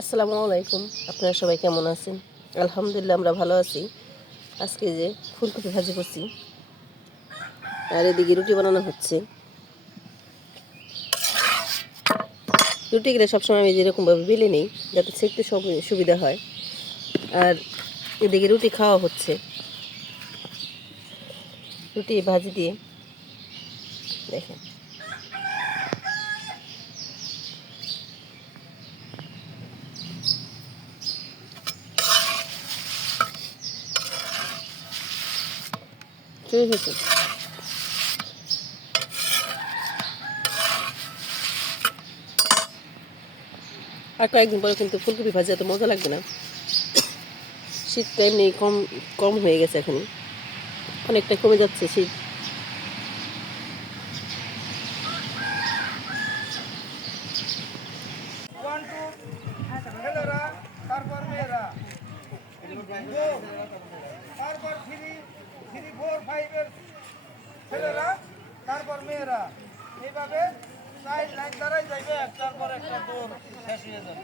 আসসালামু আলাইকুম। আপনারা সবাই কেমন আছেন? আলহামদুলিল্লাহ আমরা ভালো আছি। আজকে যে ফুলকপি ভাজি করছি আর এদিকে রুটি বানানো হচ্ছে। রুটিগুলো সবসময় আমি যেরকমভাবে বেলে নিই যাতে সেকতে সুবিধা হয়। আর এদিকে রুটি খাওয়া হচ্ছে, রুটি ভাজি দিয়ে দেখেন। চুই হয়েছে। আর কয়েকদিন পরে কিন্তু ফুলকপি ভাজি এত মজা লাগবে না। শীতটা এমনি কম কম হয়ে গেছে, এখন অনেকটা কমে যাচ্ছে শীত। তারপর মেয়েরা তারপর 3, 4, 5 এর ছেলেরা, তারপর মেয়েরা, এইভাবে 4 লাইন দাঁড়াই যাইবে, একটার পর একটা দৌড় শেষ হয়ে যাবে।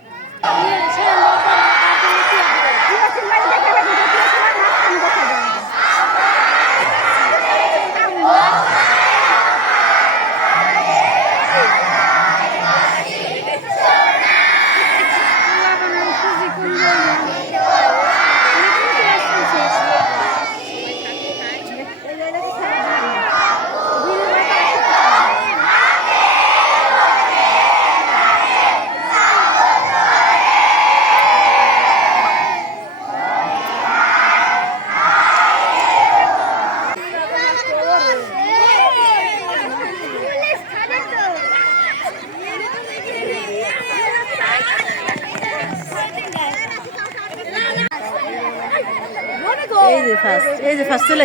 এই যে ফার্স্ট চলে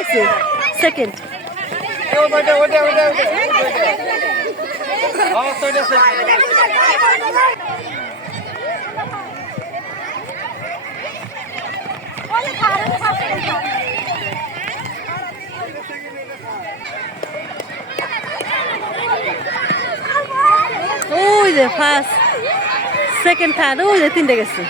আসছে, সেকেন্ড। ওই যে ফার্স্ট, সেকেন্ড, থার্ড, ওই যে তিনটে গেছে।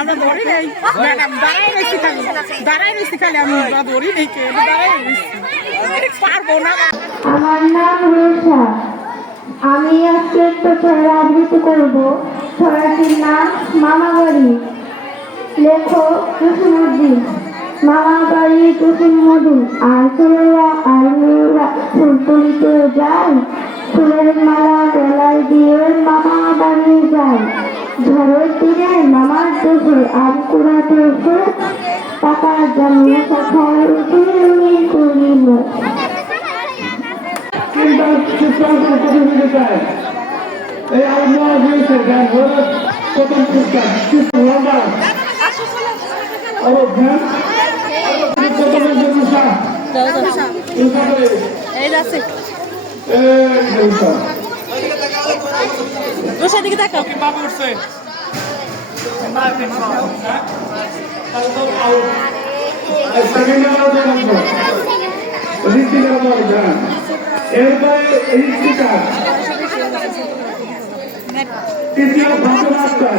আমরা ধরি নাই ম্যাডাম, দাঁড়াই বেশি খালি আমি ধরি নেই, কে দাঁড়াই পারবো না। আমার নাম রুষা। আমি আজকে একটা ছড়া আবৃত্তি করব। ছড়াটির নাম মামা বাড়ি। লেখক কুসুমুদ্দিন। মামা বাড়ি কুসুমুদ্দিন, আর ছেলেরা আর মেয়েরা ফুল তুলিতে যায়, ফুলের মালা গলায় দিয়ে মামা বাড়ি যায়। ঝড়ের দিনে মামার দেশে আম কুড়াতে এসে টাকা জমিয়ে সকাল করিল। এই আল্লাহ দিয়েছে জ্ঞান হল প্রথম পুরস্কার জ্ঞান এই যাচ্ছে এই রূপা রোশার দিকে তাকাও সেকেন্ড নাম্বার ঋতিকা বর্ধন এরপরে ঋতিকা তৃতীয় ফাতেমা আক্তার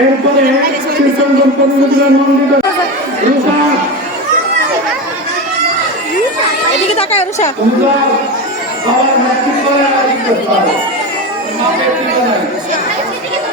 এরপরে কীর্তনগর কর্মীদের মন্দির রূপা এদিকে তাকাও রোশা রূপা বাবার ভক্তি করে আর রিকোয়েস্ট করে মা ব্যক্তি করে